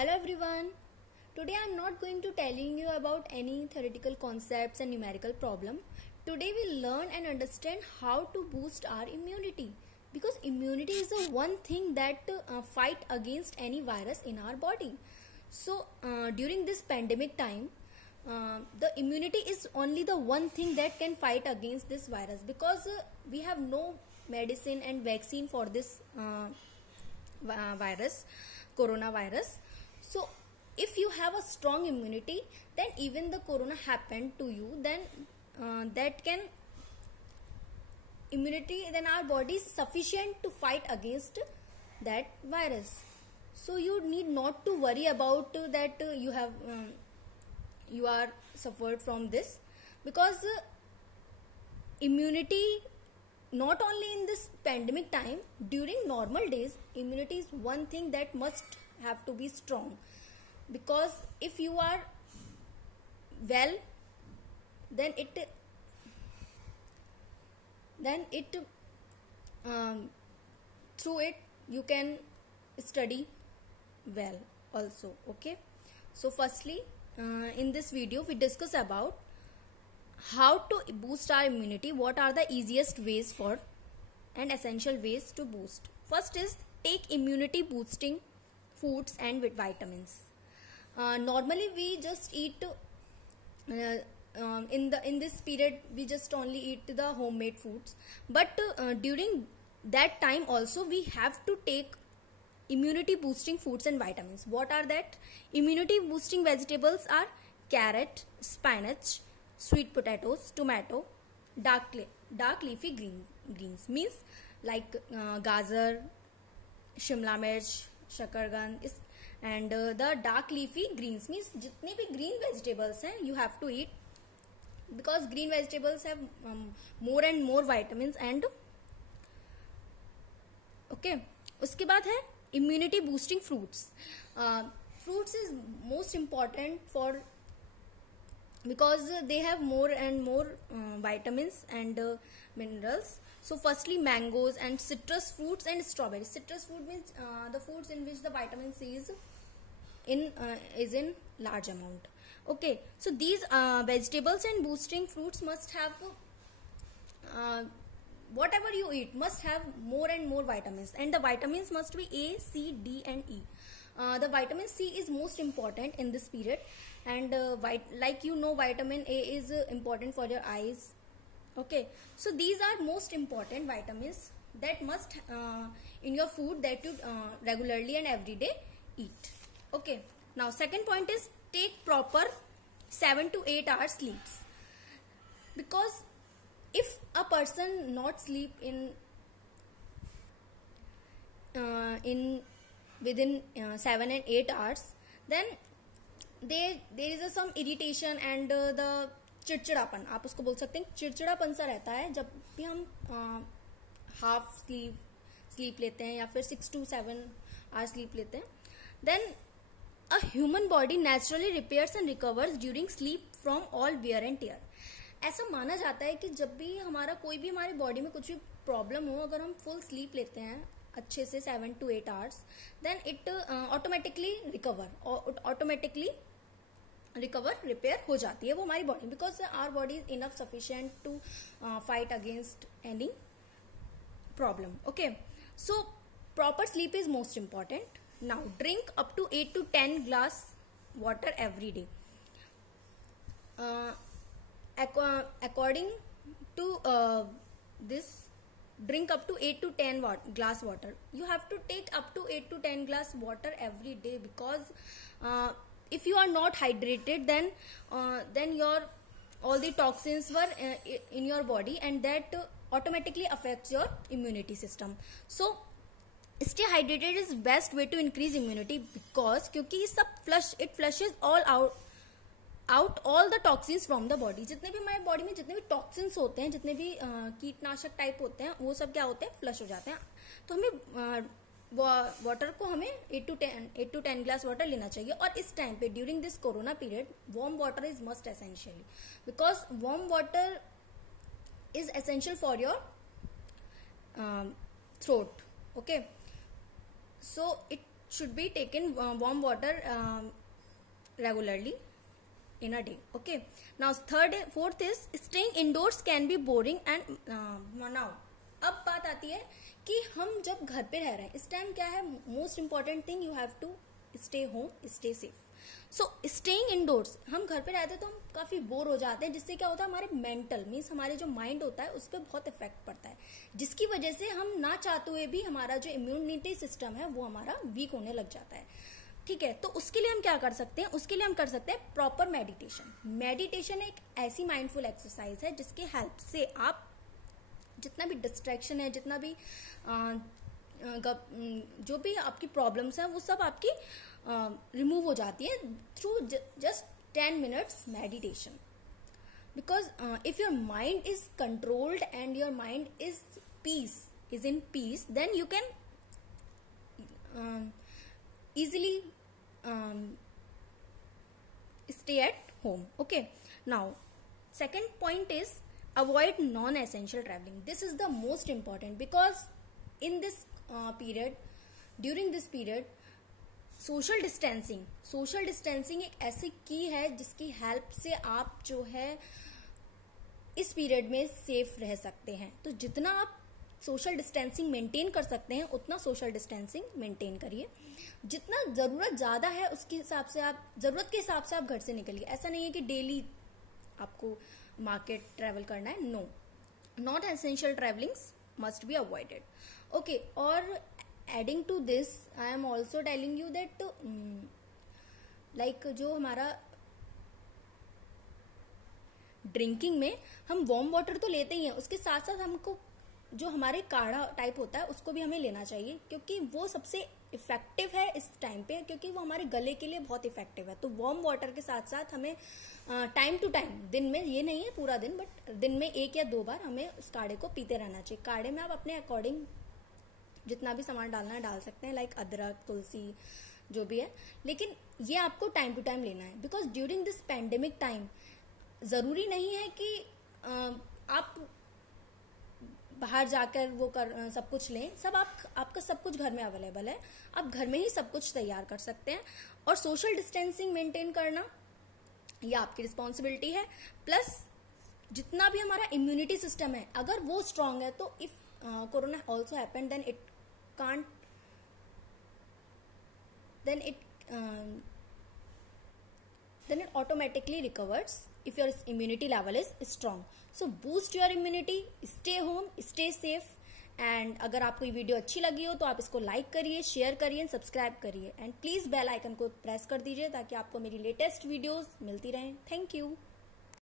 Hello everyone. Today I am not going to telling you about any theoretical concepts and numerical problem. Today we'll learn and understand how to boost our immunity, because immunity is the one thing that fight against any virus in our body. So during this pandemic time, the immunity is only the one thing that can fight against this virus, because we have no medicine and vaccine for this virus, coronavirus. So if you have a strong immunity, then even the corona happened to you, then that can immunity, then our body is sufficient to fight against that virus. So you need not to worry about that you are suffered from this, because immunity, not only in this pandemic time, during normal days, immunity is one thing that must have to be strong. Because if you are well, then it through it you can study well also. Okay, so firstly, in this video we discuss about how to boost our immunity. What are the easiest ways for and essential ways to boost? First is take immunity boosting foods and with vitamins. Normally we just eat in this period we just only eat the homemade foods, but during that time also we have to take immunity boosting foods and vitamins. What are that? Immunity boosting vegetables are carrot, spinach, sweet potatoes, tomato, dark leafy greens, means like gajar, shimla mirch, shakargan, and the dark leafy greens means जितने भी green vegetables हैं you have to eat, because green vegetables have more and more vitamins and okay. उसके बाद है immunity boosting fruits. Fruits is most important for, because they have more and more vitamins and minerals. So firstly, mangoes and citrus fruits and strawberries. Citrus fruit means the fruits in which the vitamin C is in large amount. Okay, so these vegetables and boosting fruits must have whatever you eat must have more and more vitamins, and the vitamins must be A, C, D and E. The vitamin C is most important in this period, and like you know, vitamin A is important for your eyes. Okay, so these are most important vitamins that must in your food that you regularly and every day eat. Okay, now second point is take proper 7 to 8 hours sleeps, because if a person not sleep within 7 and 8 hours, then there is some irritation and the चिड़चिड़ापन, आप उसको बोल सकते हैं चिड़चिड़ापन सा रहता है जब भी हम हाफ स्लीप लेते हैं या फिर 6 to 7 आवर्स स्लीप लेते हैं. Then a human body naturally repairs and recovers during sleep from all wear and tear. ऐसा माना जाता है कि जब भी हमारा कोई भी हमारी बॉडी में कुछ भी प्रॉब्लम हो, अगर हम फुल स्लीप लेते हैं अच्छे से 7 to 8 hours, then it automatically repair हो जाती है वो हमारी body, because our body is enough sufficient to fight against any problem. Okay, so proper sleep is most important. Now drink up to 8 to 10 glass water every day. According to this, drink up to 8 to 10 glass water. You have to take up to 8 to 10 glass water every day, because if you are not hydrated, then your all the toxins were in your body, and that automatically affects your immunity system. So stay hydrated is best way to increase immunity, because क्योंकि सब it flushes all out all the toxins from the body. जितने भी हमारे बॉडी में जितने भी टॉक्सिन्स होते हैं, जितने भी कीटनाशक टाइप होते हैं, वो सब क्या होते हैं, फ्लश हो जाते हैं. तो हमें वाटर को हमें 8 to 10 ग्लास वाटर लेना चाहिए. और इस टाइम पे during this corona period warm water is must essentially, because warm water is essential for your throat. Okay, so should be taken warm water regularly in a day. Okay, now fourth is staying indoors can be boring and now अब बात आती है कि हम जब घर पे रह रहे हैं, इस टाइम क्या है, most important thing you have to stay home, stay safe. So staying indoors, हम घर पे रहते हैं तो हम काफी बोर हो जाते हैं, जिससे क्या होता है हमारे मेंटल मीन्स हमारे जो माइंड होता है उस पर बहुत इफेक्ट पड़ता है, जिसकी वजह से हम ना चाहते हुए भी हमारा जो इम्यूनिटी सिस्टम है वो हमारा वीक होने लग जाता है. ठीक है, तो उसके लिए हम क्या कर सकते हैं, उसके लिए हम कर सकते हैं प्रॉपर मेडिटेशन. मेडिटेशन एक ऐसी माइंडफुल एक्सरसाइज है जिसके हेल्प से आप जितना भी डिस्ट्रैक्शन है, जितना भी जो भी आपकी प्रॉब्लम्स हैं वो सब आपकी रिमूव हो जाती है through just 10 minutes meditation. Because if your mind is controlled and your mind is in peace, then you can easily stay at home. Okay, now second point is avoid non-essential traveling. This is the most important because in this during this period social distancing एक ऐसी की है जिसकी हेल्प से आप जो है इस पीरियड में सेफ रह सकते हैं. तो जितना आप सोशल डिस्टेंसिंग मेंटेन कर सकते हैं उतना सोशल डिस्टेंसिंग मेंटेन करिए. जितना जरूरत ज्यादा है उसके हिसाब से आप जरूरत के हिसाब से आप घर से निकलिए. ऐसा नहीं है कि डेली आपको मार्केट ट्रेवल करना है. No, not essential travellings must be avoided. Okay, और adding to this I am also telling you that like जो हमारा ड्रिंकिंग में हम वार्म वाटर तो लेते ही हैं, उसके साथ साथ हमको जो हमारे काढ़ा टाइप होता है उसको भी हमें लेना चाहिए, क्योंकि वो सबसे इफेक्टिव है इस टाइम पे, क्योंकि वो हमारे गले के लिए बहुत इफेक्टिव है. तो वार्म वाटर के साथ साथ हमें टाइम टू टाइम, दिन में ये नहीं है पूरा दिन, बट दिन में 1 या 2 बार हमें उस काढ़े को पीते रहना चाहिए. काढ़े में आप अपने अकॉर्डिंग जितना भी सामान डालना है डाल सकते हैं, लाइक अदरक, तुलसी, जो भी है, लेकिन ये आपको टाइम टू टाइम लेना है. Because during this pandemic time जरूरी नहीं है कि आप बाहर जाकर वो कर सब कुछ लें. सब आपका सब कुछ घर में अवेलेबल है, आप घर में ही सब कुछ तैयार कर सकते हैं. और सोशल डिस्टेंसिंग मेंटेन करना ये आपकी रिस्पॉन्सिबिलिटी है. प्लस जितना भी हमारा इम्यूनिटी सिस्टम है अगर वो स्ट्रांग है तो if corona also happen then it can't then it automatically recovers if your immunity level is strong. So boost your immunity, stay home, stay safe. And अगर आपको ये वीडियो अच्छी लगी हो तो आप इसको लाइक करिए, शेयर करिए, सब्सक्राइब करिए एंड प्लीज बेल आइकन को प्रेस कर दीजिए ताकि आपको मेरी लेटेस्ट वीडियोस मिलती रहें. Thank you.